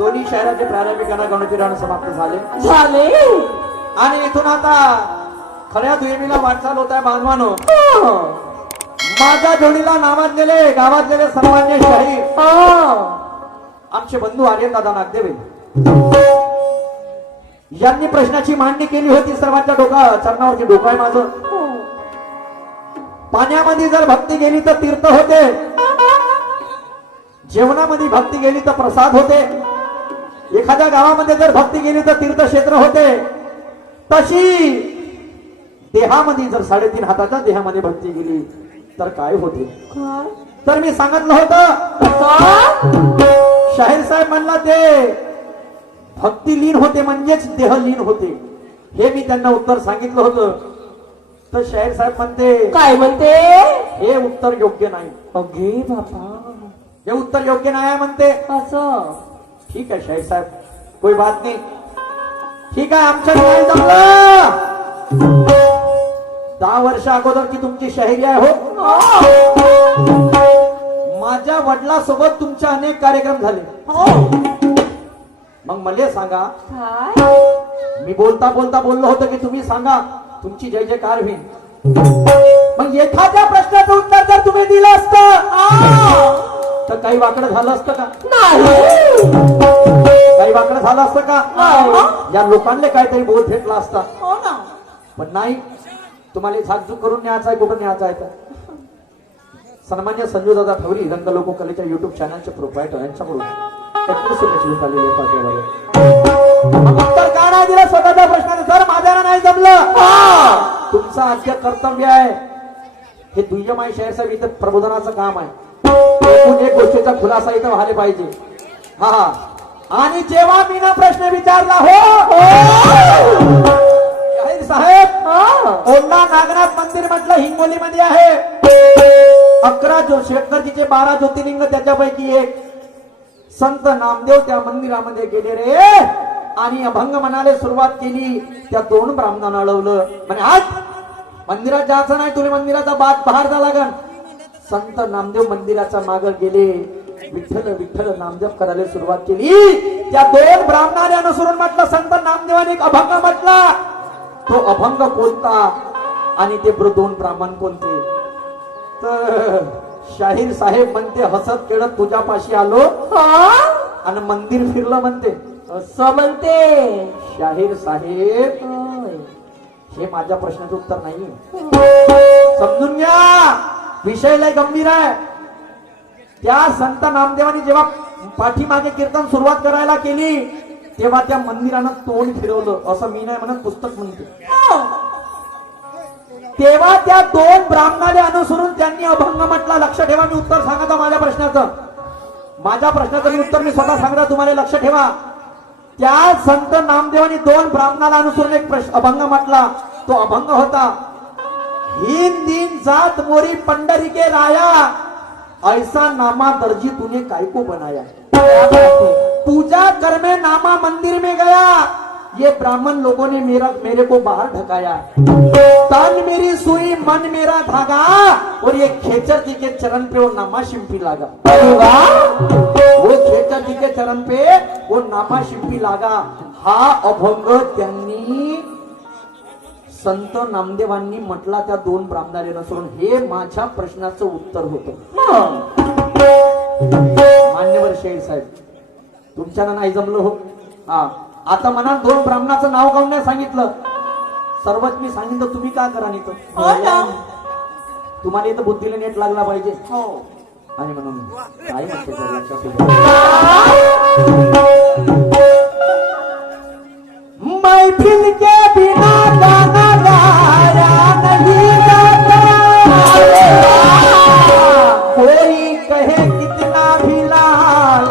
दोन्ही शहराचे प्रारंभिक गणपती रान समाप्त झाले झाले. आणि इथून आता खऱ्या दुहेरीला वाटचाल होत आहे बांधवानो. माझ्या जोडीला नावाजलेले गावातलेले सर्वांचे शाहीर आमचे बंधू आर्यदादा नागदेवे यांनी प्रश्नाची मांडणी केली होती. सर्वांच्या चरणावरती डोकं आहे माझं. पाण्यामध्ये जर भक्ती गेली तर तीर्थ होते, जेवणामध्ये भक्ती गेली तर प्रसाद होते, एखाद्या गावामध्ये जर भक्ती गेली तर तीर्थक्षेत्र होते. तशी देहामध्ये जर 3.5 हाताच्या देहामध्ये भक्ती गेली तर काय होते. तर मी सांगितलं होतं शाहीर साहेब म्हणला ते भक्ती लीन होते म्हणजेच देह लीन होते. हे मी त्यांना उत्तर सांगितलं होतं. तर शाहीर साहेब म्हणते काय म्हणते. हे उत्तर योग्य नाही. अगे बाबा हे उत्तर योग्य नाही आहे म्हणते. असं ठीक आहे शाहीर साहेब, कोई बात नाही. ठीक आहे, आमच्या नाही जमलं. 10 वर्ष अगोदरची तुमची शाहिरी आहे हो. माझ्या वडिलांसोबत तुमचे अनेक कार्यक्रम झाले. मग मला सांगा, मी बोलता बोलता बोललो होतो की तुम्ही सांगा तुमची जय जयकार होईल. मग एखाद्या प्रश्नाचं उत्तर जर तुम्ही दिलं असतं तर काही वाकडं झालं असतं का. काही वाकडं झालं असतं का. या लोकांना काहीतरी बोध भेटला असता. पण नाही, तुम्हाला झाकझूक करून न्यायचं आहे. कुठं न्यायचं आहे तर सन्मान्य संजू दादा ठवरी रंग लोककलेच्या युट्यूब चॅनलचे प्रोप्रायटर यांच्याकडून उत्तर का नाही दिलं स्वतःच्या प्रश्नाने. जर माझ्याला नाही जमलं, तुमचं आद्य कर्तव्य आहे. हे दुय्यम आहे शाहीर साहेब, इथं प्रबोधनाचं काम आहे. एकूण एक गोष्टीचा खुलासा इथं व्हायला पाहिजे. हा, आणि जेव्हा मी ना प्रश्न विचारला हो शाहीर साहेब, ओंडा नागनाथ मंदिर म्हटलं हिंगोलीमध्ये आहे. 11 शंकरजीचे 12 ज्योतिर्लिंग त्याच्यापैकी एक. संत नामदेव त्या मंदिरामध्ये गेले रे आणि अभंग म्हणाले सुरुवात केली. त्या 2 ब्राह्मणांना अडवलं. म्हणजे आज मंदिरात जायचं नाही, तुला मंदिराचा बाहेर जा लागन. संत नामदेव मंदिराच्या मागे गेले. विठ्ठल विठ्ठल नामदेव करायला सुरुवात केली. त्या 2 ब्राह्मणाने अनुसरून म्हटलं संत नामदेवाने एक अभंग म्हटला. तो अभंग कोणता आणि ते 2 ब्राह्मण कोणते. तर शाहीर साहेब म्हणते हसत खेळत तुझ्यापाशी आलो आणि मंदिर फिरलं म्हणते. असं म्हणते शाहीर साहेब, हे माझ्या प्रश्नाचं उत्तर नाही. समजून घ्या, विषय लय गंभीर आहे. त्या संत नामदेवानी जेव्हा पाठीमागे कीर्तन सुरुवात करायला केली तेव्हा त्या मंदिरानं तोंड फिरवलं. असं मी नाही म्हणत, पुस्तक म्हणते. तेव्हा त्या 2 ब्राह्मणाने अनुसरून त्यांनी अभंग म्हटला. लक्ष ठेवा, मी उत्तर सांगता माझ्या प्रश्नाचं. माझ्या प्रश्नाचं मी उत्तर मी स्वतः सांगता, तुम्हाला लक्ष ठेवा. त्या संत नामदेवानी 2 ब्राह्मणाला अनुसरून एक अभंग म्हटला. तो अभंग होता, हिंद दिन जात मोरी पंडरी के राया, ऐसा नामा दर्जी तूने काय को बनाया. पूजा कर में नामा मंदिर में गया, ये ब्राह्मण लोगों ने मेरे को बाहर ढकाया. तन मेरी सुई मन मेरा धागा, और ये खेचर जी के चरण पे वो नामा शिंपी लागा. वो खेचर जी के चरण पे वो नामा शिंपी लागा. हा अभंग त्यांनी संत नामदेवांनी म्हटला त्या 2 ब्राह्मणांना अनुसरून. हे माझ्या प्रश्नाचं उत्तर होतं. मान्यवर शाहीर साहेब, तुमच्याला नाही जमलं हो. हा, आता म्हणा 2 ब्राह्मणाचं नाव काऊन नाही सांगितलं. सर्वच मी सांगितलं, तुम्ही काय करा नाही तर. तुम्हाला इथं बुद्धीला नेट लागला पाहिजे. आणि म्हणून काय म्हणते मैफिल के बिना गाना गाया नहीं जाता, कोई कहे कितना भी लाल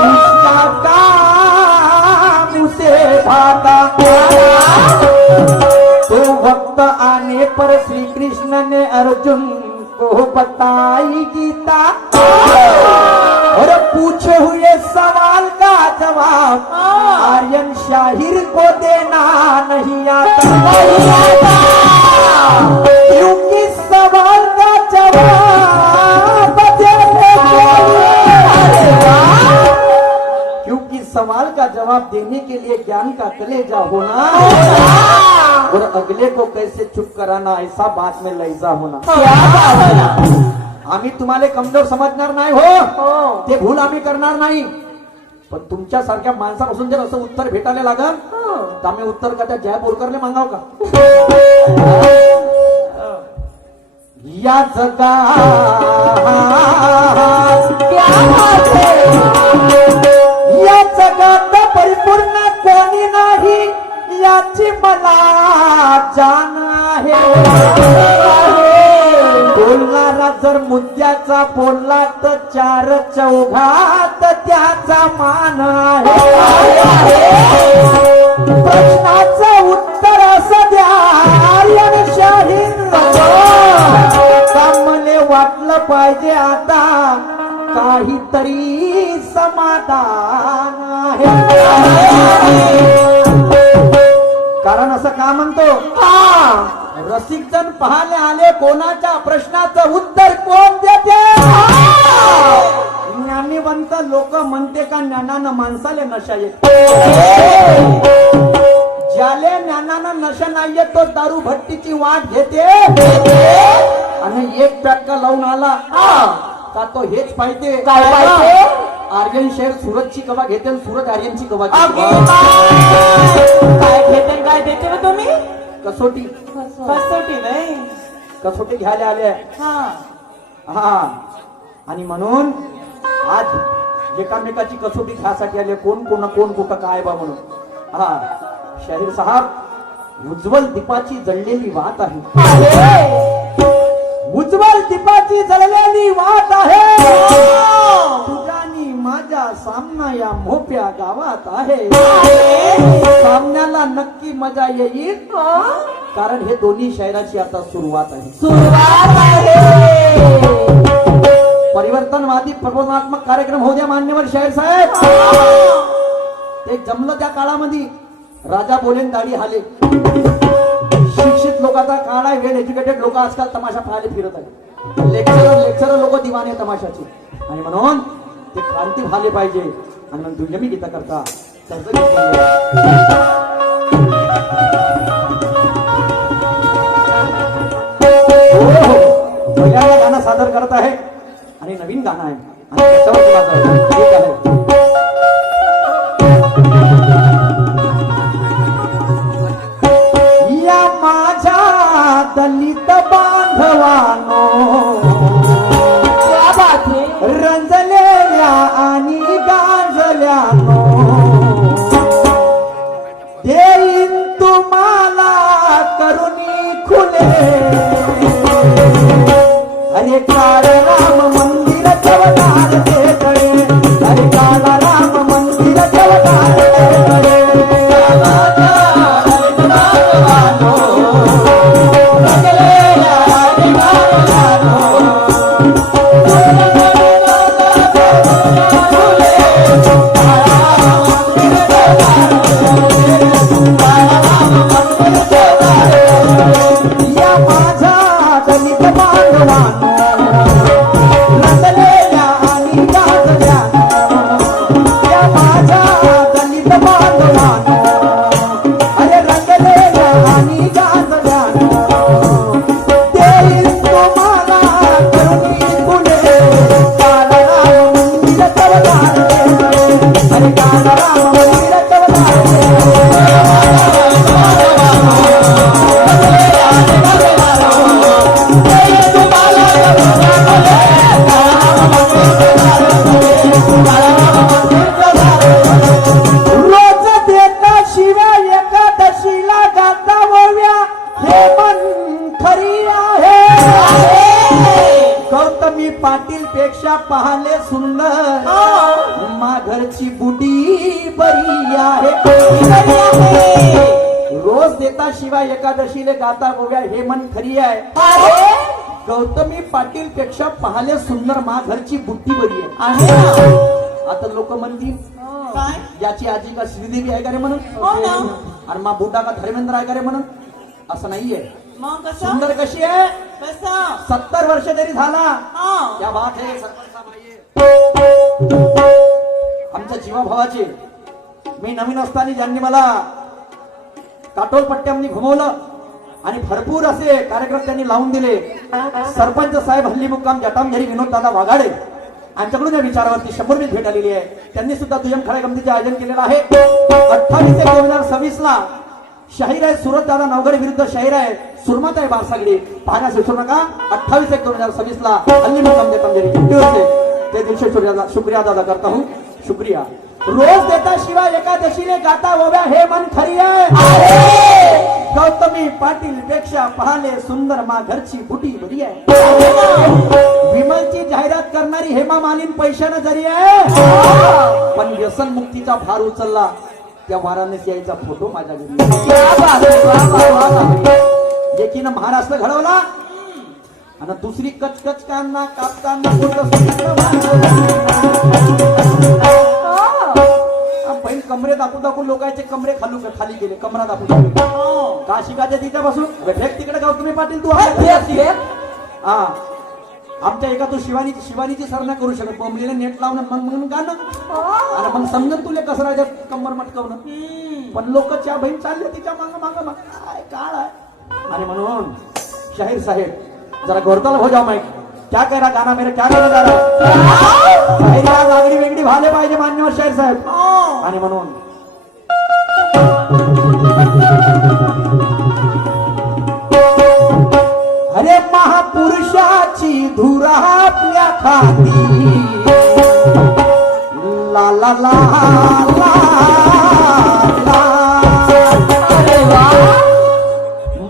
इसका काम उसे भाता. तो वक्त आने पर श्री कृष्ण ने अर्जुन को बताई गीता, और पूछे हुए सवाल का जवाब आर्यन शाहिर को देना नहीं आता. क्योंकि सवाल का जवाब देने के लिए, क्योंकि इस सवाल का जवाब देने के लिए ज्ञान का कलेजा होना और अगले को कैसे चुप कराना ऐसा बात में लैजा होना. क्या भावना. आम्ही तुम्हाला कमजोर समजणार नाही हो, हो. ते भूल आम्ही करणार नाही. पण तुमच्या सारख्या माणसापासून जर असं उत्तर भेटायला लागल हो. तर आम्ही उत्तर का त्या जय बोरकरले मागाव का. या जगात क्या बात है. या जगात परिपूर्ण कोणी नाही याची मला जाण आहे. बोलणारा जर मुद्द्याचा बोलला तर चार चौघात त्याचा मान आहे. प्रश्नाचं उत्तर असं द्या शाहीर कामले वाटलं पाहिजे आता काहीतरी समाधान आहे. कारण असं का म्हणतो, रसिक जण पाहायला आले कोणाच्या प्रश्नाचं उत्तर कोण देते. ज्ञानीवंत लोक म्हणते का ज्ञानानं माणसाले नशा येते. ज्याले ज्ञानानं नशा नाही येत तो दारू भट्टीची वाट घेते आणि एक पॅक्का लावून आला का तो हेच पाहिजे. काय पाहिजे. आर्यन शहर सुरतची कवा घेते आणि सुरत आर्यनची कवा अगे घेते. बाय. काय घेते काय देते ना तुम्ही. कसोटी कसोटी नाही. कसोटी घ्यायला आले. हा आणि म्हणून आज एकामेकाची कसोटी घ्यासाठी आले. कोण कुठं काय बा म्हणून. हा शाहीर साहेब उज्ज्वल दीपाची जळलेली वाट आहे. उज्ज्वल दीपाची जळलेली वाट आहे. तुझ्यानी माझ्या सामना या मोप्या गावात आहे. सामन्याला नक्की मजा येईल कारण हे दोन्ही शायराची आता सुरुवात आहे. सुरुवात आहे. परिवर्तनवादी प्रबोधनात्मक कार्यक्रम होऊ द्या मान्यवर शाहीर साहेब. ते जमलं त्या काळामध्ये राजा बोलेन दाढी हाले. शिक्षित लोकांचा काळ आहे. वेल एज्युकेटेड लोक आजकाल तमाशा पाहायला फिरत आहे. लेक्चरर लोक दिवाने तमाशाचे आणि म्हणून ते क्रांती व्हायला पाहिजे. आणि म्हणून दुर्गमी गीता करता पहिल्यांदा गाणं सादर करत आहे आणि नवीन गाणं आहे आणि त्याच्यावर माझं गीत आहे. या माझ्या दलित बांधवानो क्या बात है. रंजलेल्या आणि गांजल्यानो देईन तुम्हाला करुणी खुले. अरे काळ राम मंदिर ठेवणार ते कडे. अरे काळ राम मंदिर ठेवणार ते कडे. या माझा दलित बांधवानो रंजलेल्या आणि गाजल्यानो. या माझ्या दलित बांधवानो अरे रंजलेल्या आणि गाजल्यानो देईन तुम्हाला करुणी फुले. काळराम मंदिर ठेवणार ते कडे. अरे काळराम मंदिर ठेवणार ते रोज देता शिव्या एकादशीला गाता ओव्या हे मन खरी आहे. गौतमी पाटील पेक्षा पाहले सुंदर माघरची बुडी बरी आहे. रोज देता शिवाय एकादशीले गाता ओव्या हे मन खरी आहे. गौतमी पाटील पेक्षा पाहले सुंदर माघरची बुद्धी बरी आहे. आता लोक म्हणतील काय. याची आजी का श्रीदेवी आहे का रे म्हणून. हो ना. आणि मा बुड्डा का धर्मेंद्र आहे का रे म्हणून. असं नाहीये. मग कसं. सुंदर कशी आहे. कसं. 70 वर्ष तरी झाला. हा. क्या बात आहे. सरपंच साहेब आहे. आमच्या जीवाभावाचे मी नवीन असताना ज्यांनी मला काटोलपट्ट्यामध्ये घुमवलं आणि भरपूर असे कार्यक्रम त्यांनी लावून दिले, सरपंच साहेब हल्ली मुक्काम जटामझरी विनोद दादा वाघाडे यांच्याकडून या विचारावरती 100 भेट आलेली आहे. त्यांनी सुद्धा दुय्यम खळ्या गमतीचे आयोजन केलेलं आहे. 28/1/2026 ला शाहीर आहे सुरत दादा नवगडे विरुद्ध शाहीर आहे सुरमात आहे बारसागडी. पाहण्यास विसरू नका. 28/1/2026 ला हल्ली मुक्काम जटामझरी ते दिवशी शुक्रिया दादा करता हूं. शुक्रिया. रोज देता शिवाय एकादशीने गाता ओव्या हे मन खरी आहे. गौतमी पाटील पेक्षा पाहले सुंदर मा घरची बुटी बरी आहे. विमलची जाहिरात करणारी हेमा मालिनी पैशानं जरी आहे, पण व्यसन मुक्तीचा भार उचलला त्या वाराणसी यायचा फोटो माझ्या घरी. एकीनं महाराष्ट्र घडवला आणि दुसरी कचकच कांना कापताना बहीण कमरे दाखवून लोकांचे कमरे खाली गेले. कमरा दाखवून का शिकायचे तिच्यापासून फेक तिकडे गाव तुम्ही पाटील तू हा आमच्या एका तू शिवानीची सर नाही करू शकत. बोंबलीला नेट लावणं मग म्हणून गाणं आणि मग समजून तुला कसं राजा कंबर मटकवणं. पण लोक त्या बहीण चालले तिच्या माग काय काळ आहे. आणि म्हणून शाहीर साहेब जरा गौरताला हो जाओ माईक. क्या कह रहा गाना मेरा क्या गाना जा रहा शाहीर आज आगडी वेगळी भाले पाहिजे मान्यवर शाहीर साहेब. आणि म्हणून अरे महापुरुषाची धुरा आपल्या खाती ला ला ला ला ला.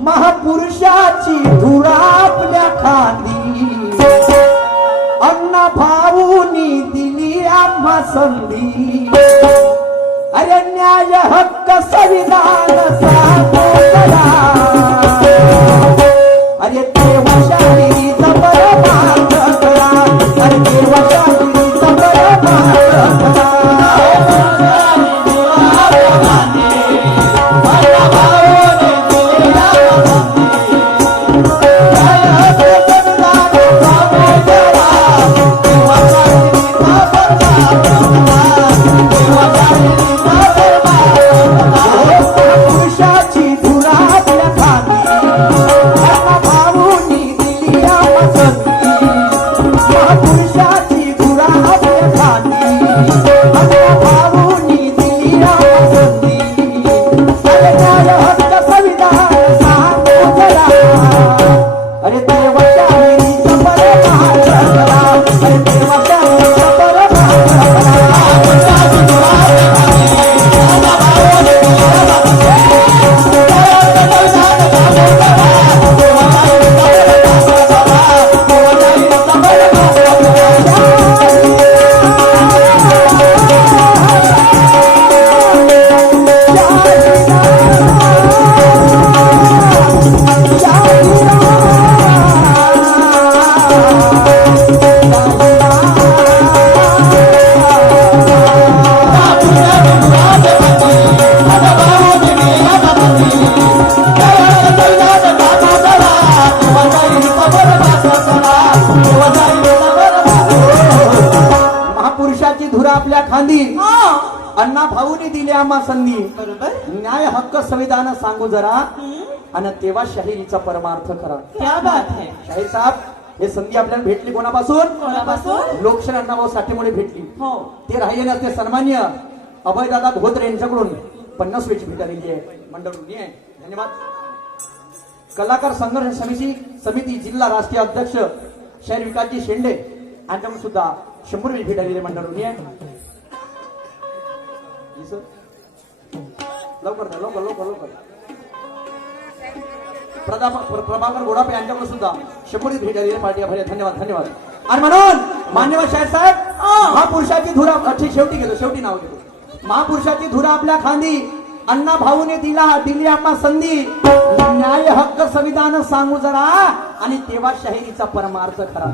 महापुरुषाची धुरा आपल्या खाती अण्णा भाऊनी दिली आम्हा संधी. अरे न्याय हक्क संविधान साधू करा. अरे देवशाही जबर मार्ग करा. अरे देवशाही जबर मार्ग करा. अण्णा भाऊनी दिली आम्हा संधी. बरोबर. न्याय हक्क संविधान सांगू जरा आणि तेव्हा शाहिरीचा परमार्थ करा. क्या बात है. शाहीर साहेब हे संधी आपल्याला भेटली कोणापासून? कोणापासून? लोकशाही अण्णाभाऊ साठेमुळे भेटली. हो. ते राहिलेले असते सन्मान्य अभयदादा धोत्रे यांच्याकडून 50 वेळची भेट आलेली आहे. मंडळी आहे. धन्यवाद. कलाकार संघर्ष समिती जिल्हा राष्ट्रीय अध्यक्ष शाहीर विकासजी शेंडे यांच्याकडून सुद्धा 100 वेळची भेट आलेली मंडळी आहे. लवकर लवकर लवकर लवकर. प्रभाकर गोडापे यांच्याकडून सुद्धा 100 भेट आलेली पार्टी आभारी. धन्यवाद धन्यवाद. आणि म्हणून मान्यवर शाहीर साहेब महापुरुषाची धुरा शेवटी घेतो. शेवटी नाव घेतो. महापुरुषाची धुरा आपल्या खांदी अण्णा भाऊने दिली आम्हा संधी. न्याय हक्क संविधान सांगू जरा आणि तेव्हा शाहिरीचा परमार्थ खरा.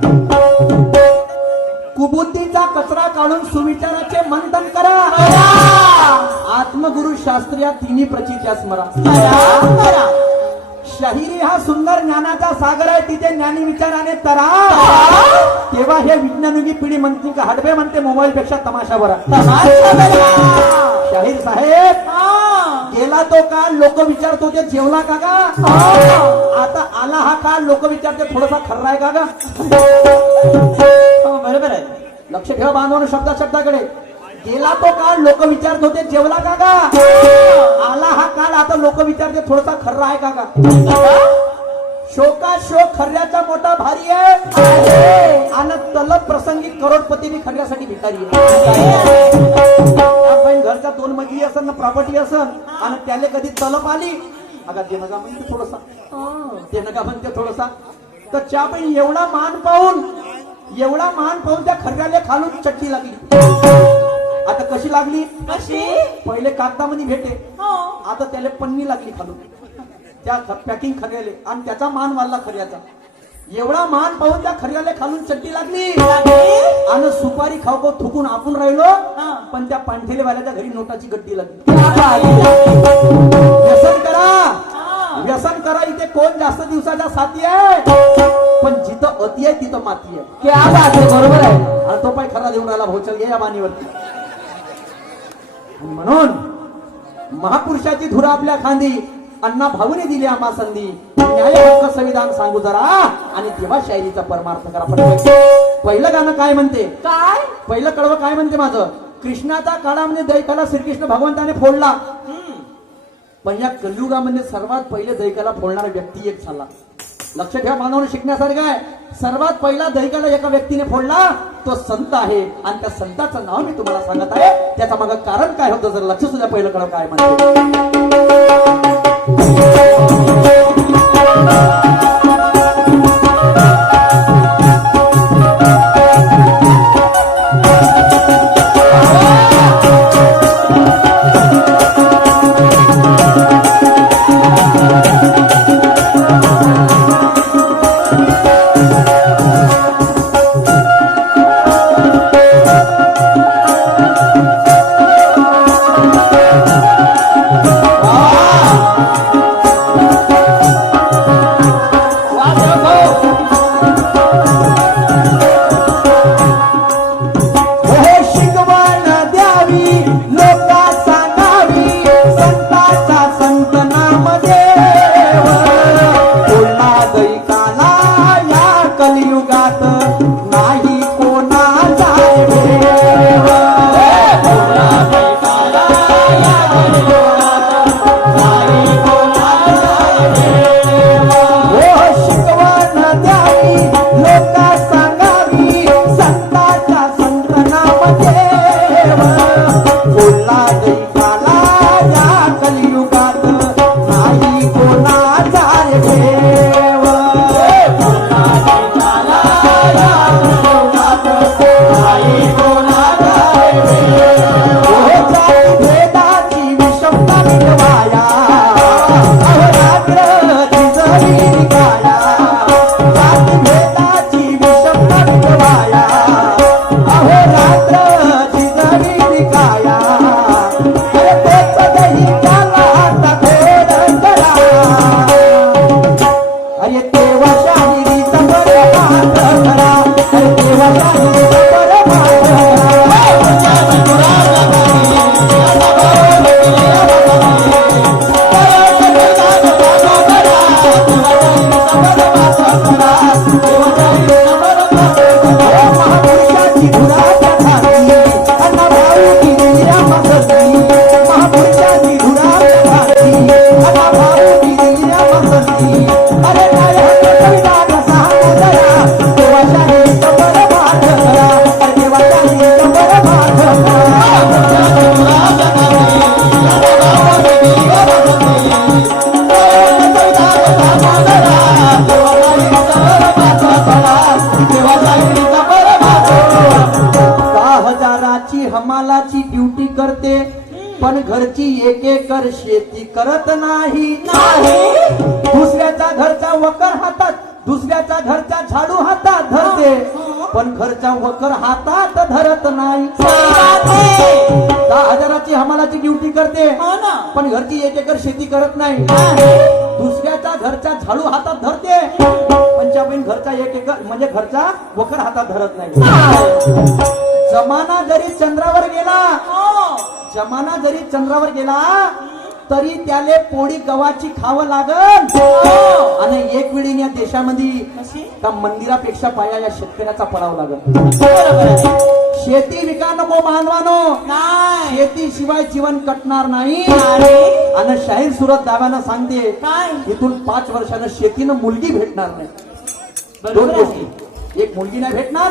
कुबुद्धीचा कचरा काढून सुविचाराचे मंथन करा. आत्मगुरु शास्त्र या तिन्ही प्रचित्या स्मरा. शाहिरी हा सुंदर ज्ञानाचा सागर आहे. तिथे ज्ञानी विचाराने तरा. तेव्हा हे विज्ञानिकी पिढी म्हणते का हडबे म्हणते मोबाईल पेक्षा तमाशा बरा. शाहीर साहेब गेला तो काळ लोक विचारत होते जेवला का गा? आता आला हा काळ लोक विचारते थोडासा खर्रा आहे का गा? हो बरोबर आहे. लक्ष ठेवा बांधवांनो शब्दाकडे. गेला तो काळ लोक विचारत होते जेवला का गा? आला हा काळ आता लोक विचारते थोडासा खर्रा आहे का गा? शोका शोक खर्याचा मोठा भारी आहे आणि तलब प्रसंगी करोडपतीने खर्यासाठी भिकारी आहे. आपण घरच्या 2 मजली असन ना प्रॉपर्टी असन आणि त्याला कधी तलब आली अगा ते नका म्हणते थोडसा तर च्या पण एवढा मान पाहून त्या खर्याला खालून चट्टी लागली. आता कशी लागली? कशी? पहिले कागदामध्ये भेटे हो. आता त्याला पन्नी लागली खालून त्या पॅकिंग खर्याले आणि त्याचा मान वाढला खर्याचा. एवढा मान पाहून त्या खर्याला खालून चट्टी लागली आणि सुपारी खाऊ थुकून आपण राहिलो पण त्या पांठेले वाल्याच्या घरी नोटाची गड्डी लागली. व्यसन करा इथे कोण जास्त दिवसाच्या साथी आहे पण जिथं अति आहे तिथं माती आहे. क्या बात आहे, बरोबर आहे. आणि तो पाय खरा देऊन राहिला भोचल या बाणीवरती. म्हणून महापुरुषाची धुरा आपल्या खांदी अण्णा भाऊने दिली आम्हा संधी. न्याय हक्क संविधान सांगू जरा आणि तेव्हा शायरीचा परमार्थ करा. पहिलं गाणं काय म्हणते? काय? पहिलं कडवं काय म्हणते माझं? कृष्णाचा काळामध्ये दैकाला श्रीकृष्ण भगवंताने फोडला पण या कलियुगामध्ये सर्वात पहिले दैकाला फोडणारा व्यक्ती एक झाला. लक्ष ठेवा मानवाने शिकण्यासारखं आहे. सर्वात पहिला दैकाला एका व्यक्तीने फोडला तो संत आहे आणि त्या संताचं नाव मी तुम्हाला सांगत आहे. त्याचा मागं कारण काय होतं जर लक्ष सुद्धा पहिलं कडवं काय म्हणते? हमालाची ड्युटी करते पण घरची एक एकर शेती करत नाही. दुसऱ्याच्या घरच्या वकर हातात दुसऱ्याच्या घरच्या झाडू हातात धरते पण घरच्या वकर हातात धरत नाही. 10,000ची हमालाची ड्युटी करते पण घरची एक एकर शेती करत नाही. दुसऱ्याच्या घरच्या झाडू हातात धरते पण घरचा एक एकर म्हणजे घरचा वकर हातात धरत नाही. जमाना जरी चंद्रावर गेला तरी त्याले पोळी गव्हाची खावं लागल आणि एक वेळी या देशामध्ये कशी का मंदिरापेक्षा पाया या शेतकऱ्याचा पडावं लागल. बरोबर आहे. शेती विका नको बांधवानो, नाही शेतीशिवाय जीवन कटणार नाही. आणि आणि शाहीर सुरत दाव्यानं सांगते काय इथून 5 वर्षानं शेतीनं मुलगी भेटणार नाही. बरोबर दोन आहे. गोष्टी, एक मुलगी नाही भेटणार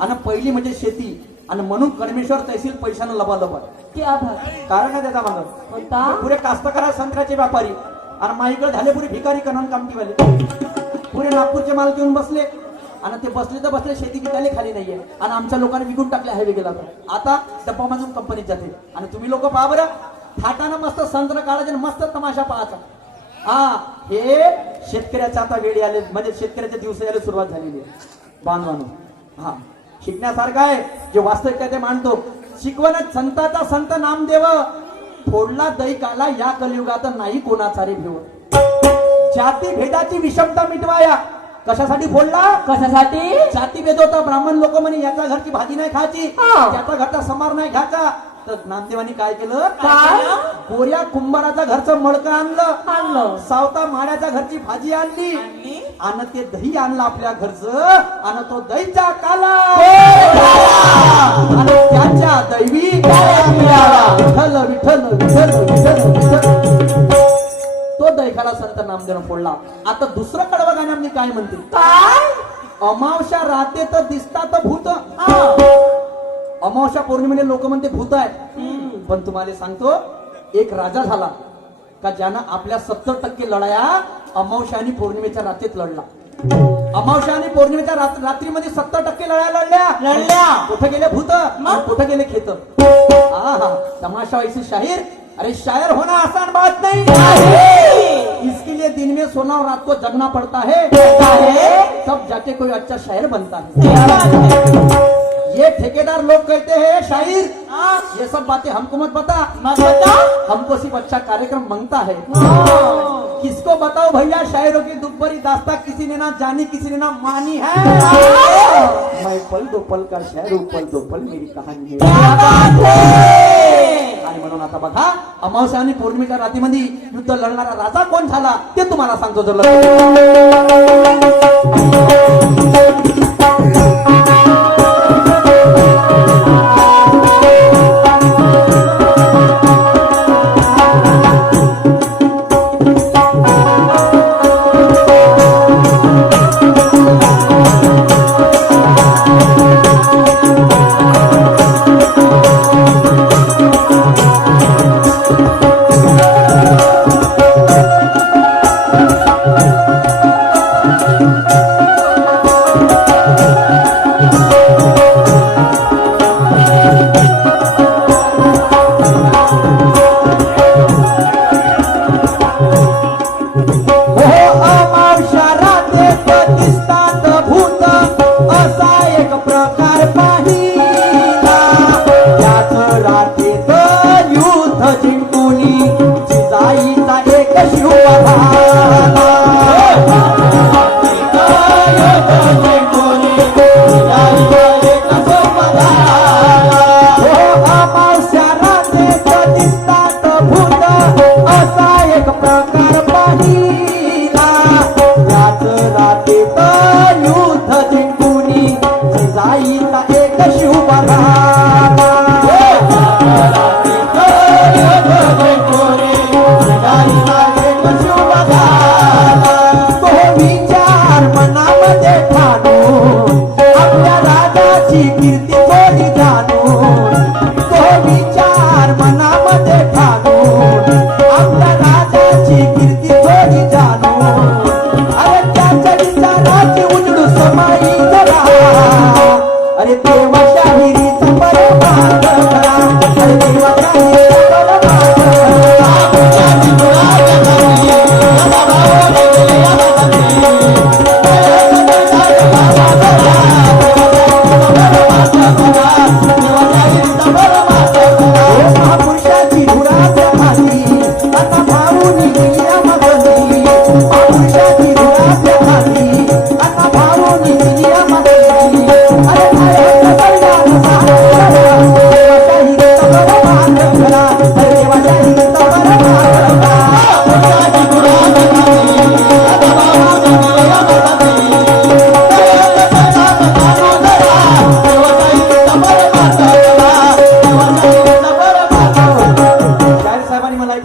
आणि पहिली म्हणजे शेती. आणि म्हणून कणमेश्वर तहसील पैशानं लबालब आहे. क्या बात. कारण आहे त्याचा मागं कोणता पुरे कास्तकारा संत्र्याचे व्यापारी आणि माईकडे झाले पुरे भिकारी कणन कामटीवाले पुरे नागपूरचे माल घेऊन बसले आणि ते बसले तर बसले, शेती विकायला खाली नाहीये आणि आमच्या लोकांनी विकून टाकले हायवे गेला तर. आता डब्बा मधून कंपनीत जाते आणि तुम्ही लोक पहा बरं, थाटानं मस्त संत्र काढायचे आणि मस्त तमाशा पाहायचा. हा, हे शेतकऱ्याच्या आता वेळी आले, म्हणजे शेतकऱ्याच्या दिवस यायला सुरुवात झालेली आहे बांधवानो. हा, शिकण्यासारखं आहे, जे वास्तविकता ते मांडतो. शिकवण संताचा संत नामदेव, फोडला दैकाला या कलियुगात नाही कोणाचा रे भेव. जाती भेदाची विषमता मिटवाया, कशासाठी फोडला? कशासाठी जाती भेद होता. ब्राह्मण लोक म्हणे याच्या घरची भाजी नाही खायची, हा. त्याचा घरचा समार नाही घ्यायचा. तर नामदेवानी काय केलं? काय? गोऱ्या कुंभाराचा घरचं मडकं आणलं, आणलं. सावता माड्याच्या घरची भाजी आणली आणि आणि ते दही आणलं आपल्या घरचं आणि तो दहीचा काला आणि त्याच्या दैवी विठ्ठल विठ्ठल विठ्ठल विठ्ठल विठ्ठल. तो दैखाला संत नामदेव फोडला. आता दुसरं कडवं गाण्यामध्ये काय म्हणते? काय अमावस्या राहते तर दिसतात भूत. अमावस्या पौर्णिमेला लोक म्हणते भूत आहे. पण तुम्हाला सांगतो, एक राजा झाला का ज्यानं आपल्या 70% लढाया अमावस्या आणि पौर्णिमेच्या रात्रीत लढला. अमावस्या आणि पौर्णिमेच्या रात्रीमध्ये 70% लढाया लढल्या. कुठे गेले भूत, मग कुठे गेले खेत. हा, तमाशा वैसे शाहीर. अरे शायर होना आसान बात नहीं, इसके लिए दिन में सोना और रात को जगना पड़ता है, तब जाके कोई अच्छा शायर बनता है. ये ठेकेदार लोग कहते हैं शायर, ये सब बातें हमको मत बता, हमको सिर्फ अच्छा कार्यक्रम मांगता है. किसको बताओ भैया शायरों की दुख भरी दास्तां, किसी ने ना जानी किसी ने ना मानी है. मैं पल दो पल का शायर हूं, पल दो पल मेरी कहानी है. आणि म्हणून आता बघा, अमावस्या आणि पौर्णिमेच्या रात्रीमध्ये युद्ध लढणारा राजा कोण झाला ते तुम्हाला सांगतो. जर एक शिव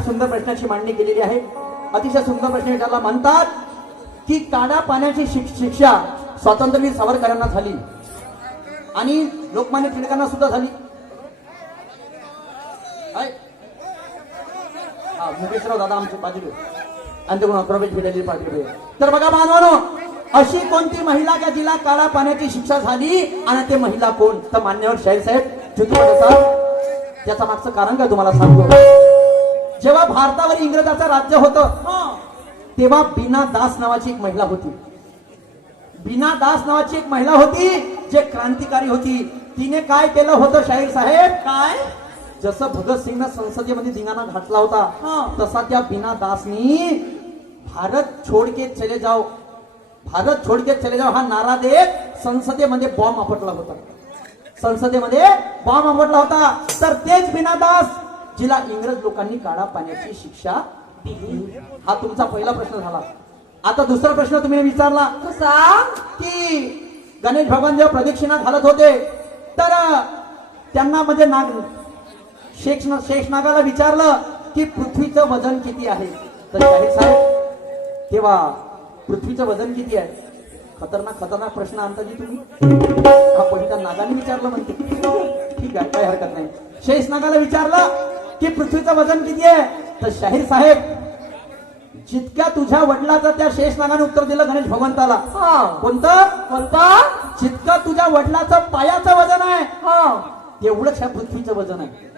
सुंदर प्रश्नाची मांडणी केलेली आहे. अतिशय सुंदर प्रश्न विचारला. म्हणतात की काडा पाण्याची शिक्षा स्वातंत्र्यवीर सावरकरांना झाली आणि लोकमान्य टिळकांना सुद्धा झाली. मुकेशराव दादा आमचे पाटील आणि ते प्रवेश भेटलेली पाटील. तर बघा बांधवानो, अशी कोणती महिला का जिला काळा पाण्याची शिक्षा झाली आणि ते महिला कोण? तर मान्यवर शाहीर साहेब चित्रपटाचा त्याचं मागचं कारण काय तुम्हाला सांगतो. जेव्हा भारतावर इंग्रजाचं राज्य होतं तेव्हा बीना दास नावाची एक महिला होती. बीना दास नावाची एक महिला होती जे क्रांतिकारी होती. तिने काय केलं होतं शाहीर साहेब? काय? जसं भगतसिंगनं संसदेमध्ये धिंगाणा घातला होता तसा त्या बीना दासनी भारत छोड़ के चले जाओ, भारत छोड़ के चले जाओ हा नारा देत संसदेमध्ये बॉम्ब आपटला होता. संसदेमध्ये बॉम्ब आपटला होता. तर तेच बीना दास जिला इंग्रज लोकांनी काळा पाण्याची शिक्षा दिली. हा तुमचा पहिला प्रश्न झाला. आता दुसरा प्रश्न तुम्ही विचारला कसा? की गणेश भगवान जेव्हा प्रदक्षिणा घालत होते तर त्यांना म्हणजे शेष नागाला विचारलं की पृथ्वीचं वजन किती आहे. तर शाहीर साहेब तेव्हा पृथ्वीचं वजन किती आहे? खतरनाक प्रश्न आणता जी तुम्ही. हा पहिल्या नागाने विचारलं म्हणते. ठीक आहे, काही हरकत नाही. शेष नागाला विचारलं की पृथ्वीचं वजन किती आहे. तर शाहीर साहेब जितक्या तुझ्या वडिलाचं त्या शेष नागाने उत्तर दिलं गणेश भगवंताला. कोणतं? जितकं तुझ्या वडिलाचं पायाचं वजन आहे तेवढंच ह्या पृथ्वीचं वजन आहे.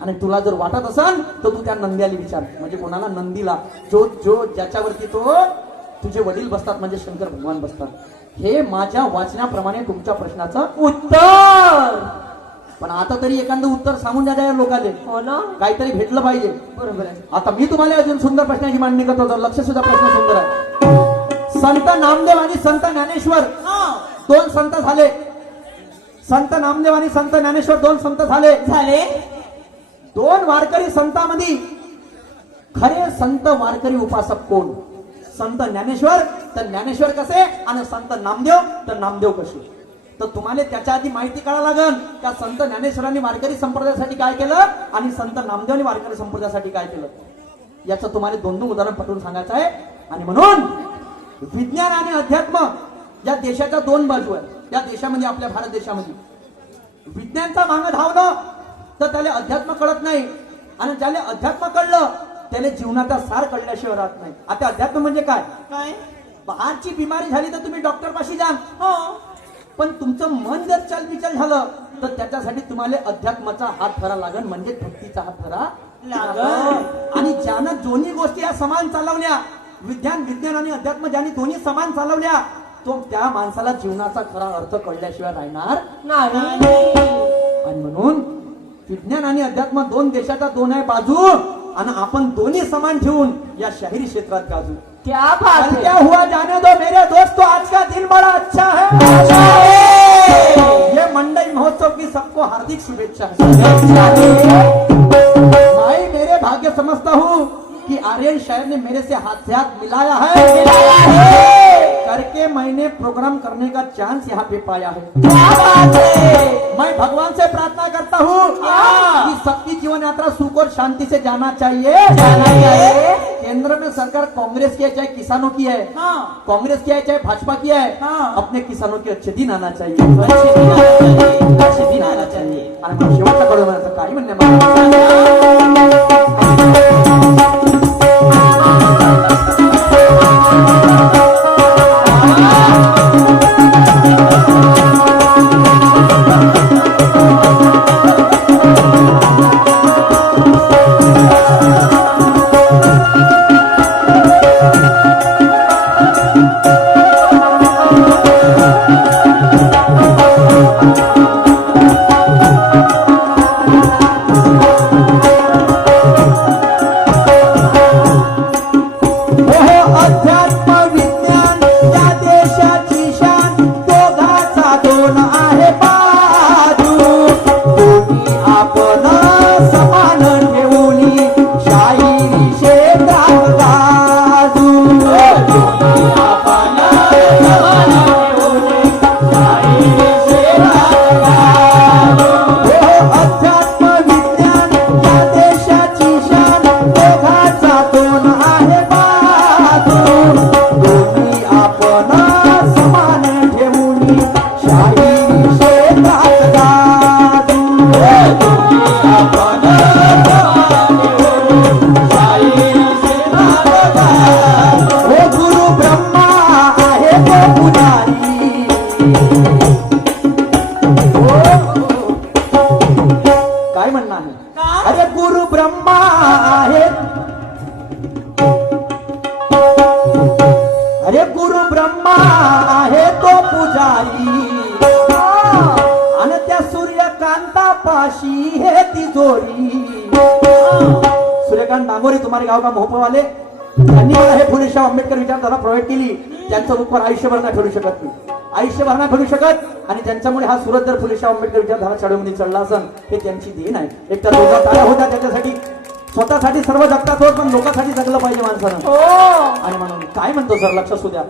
आणि तुला जर वाटत असेल तर तू त्या नंद्याला विचार. म्हणजे कोणाला? नंदीला. जो ज्याच्यावरती तो तुझे वडील बसतात म्हणजे शंकर भगवान बसतात. हे माझ्या वाचण्याप्रमाणे तुमच्या प्रश्नाचं उत्तर. पण आता तरी एखादं उत्तर सांगून द्या या लोकांना. हो ना, काहीतरी भेटलं पाहिजे. बरोबर आहे. आता मी तुम्हाला अजून सुंदर प्रश्नाची मांडणी करतो. लक्ष सुद्धा प्रश्न सुंदर आहे. संत नामदेव आणि संत ज्ञानेश्वर दोन संत झाले. संत नामदेव आणि संत ज्ञानेश्वर दोन संत झाले. दोन वारकरी संतांमध्ये खरे संत वारकरी उपासक कोण? संत ज्ञानेश्वर तर ज्ञानेश्वर कसे आणि संत नामदेव तर नामदेव कसे. तर तुम्हाला त्याच्या आधी माहिती काढावं लागेल का संत ज्ञानेश्वरांनी वारकरी संप्रदायासाठी काय केलं आणि संत नामदेवांनी वारकरी संप्रदायासाठी काय केलं. याचं तुम्हाला दोन उदाहरण पटवून सांगायचं आहे. आणि म्हणून विज्ञान आणि अध्यात्म या देशाच्या दोन बाजू आहेत. या देशामध्ये आपल्या भारत देशामध्ये विज्ञानचा मागं धावलं तर त्याला अध्यात्म कळत नाही आणि ज्याला अध्यात्म कळलं त्याला जीवनाचा सार कळल्याशिवाय राहत नाही. आता अध्यात्म म्हणजे काय? बाहेरची बिमारी झाली तर तुम्ही डॉक्टर पाशी जा. पण तुमचं मन जर चलबिचल झालं तर त्याच्यासाठी तुम्हाला अध्यात्माचा हात धरा लागेल म्हणजे भक्तीचा हात धरा लागेल. आणि ज्यानं दोन्ही गोष्टी या समान चालवल्या, विज्ञान आणि अध्यात्म ज्यांनी दोन्ही समान चालवल्या तो त्या माणसाला जीवनाचा खरा अर्थ कळल्याशिवाय राहणार नाही. आणि म्हणून विज्ञान आणि अध्यात्म दोन देशाच्या दोन आहे बाजू आणि आपण दोन्ही समान ठेवून या शाहिरी क्षेत्रात गाजू. क्या बात है. क्या हुआ जाने दो मेरे दोस्तों, आज का दिन बड़ा अच्छा है. ये मंडई महोत्सव की सबको हार्दिक शुभेच्छा है. भाई मेरे भाग्य समझता हूँ कि आर्यन शायर ने मेरे से हाथ से हाथ मिलाया है करके मैंने प्रोग्राम करने का चांस यहाँ पे पाया है. मैं भगवान से प्रार्थना करता हूँ कि सबकी जीवन यात्रा सुख और शांति से जाना चाहिए. केंद्र में सरकार कांग्रेस की है चाहे किसानों की है, कांग्रेस की है चाहे भाजपा की है, अपने किसानों के अच्छे दिन आना चाहिए. अच्छे दिन आना चाहिए. आणि मला शेवटचा कडून म्हणायचं काही म्हणणे ब्रह्मा आहेत. अरे गुरु ब्रह्मा आहे तो पुजारी, आणि त्या सूर्यकांतापाशी हे तिजोरी. सूर्यकांत डांगोरे तुम्हारे गाव का मोहपा वाले, त्यांनी मला हे फुलेशाह आंबेडकर विचारधारा प्रोव्हाइड केली. त्यांचं उपकार आयुष्यभर नाही फेडू शकत मी, आयुष्यभर नाही फेडू शकत. आणि त्यांच्यामुळे हा सूरज जर फुलेशाह आंबेडकर विचारधारा शाळेमध्ये चढला असेल, हे त्यांची देण आहे. एक तर दोघा तारा होता त्याच्यासाठी, स्वतःसाठी सर्व जगतात होत, पण लोकांसाठी जगलं पाहिजे माणसानं. हो आणि म्हणून काय म्हणतो सर, लक्ष असू द्या.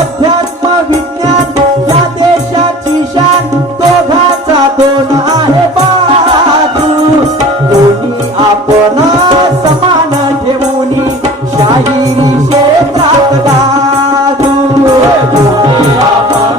अध्यात्म विज्ञान या देशाची शान, दोघाचा दोन आहे बाजू. दोन्ही आपण समान ठेवून शाहिरी क्षेत्रात दादू. दोन्ही आपण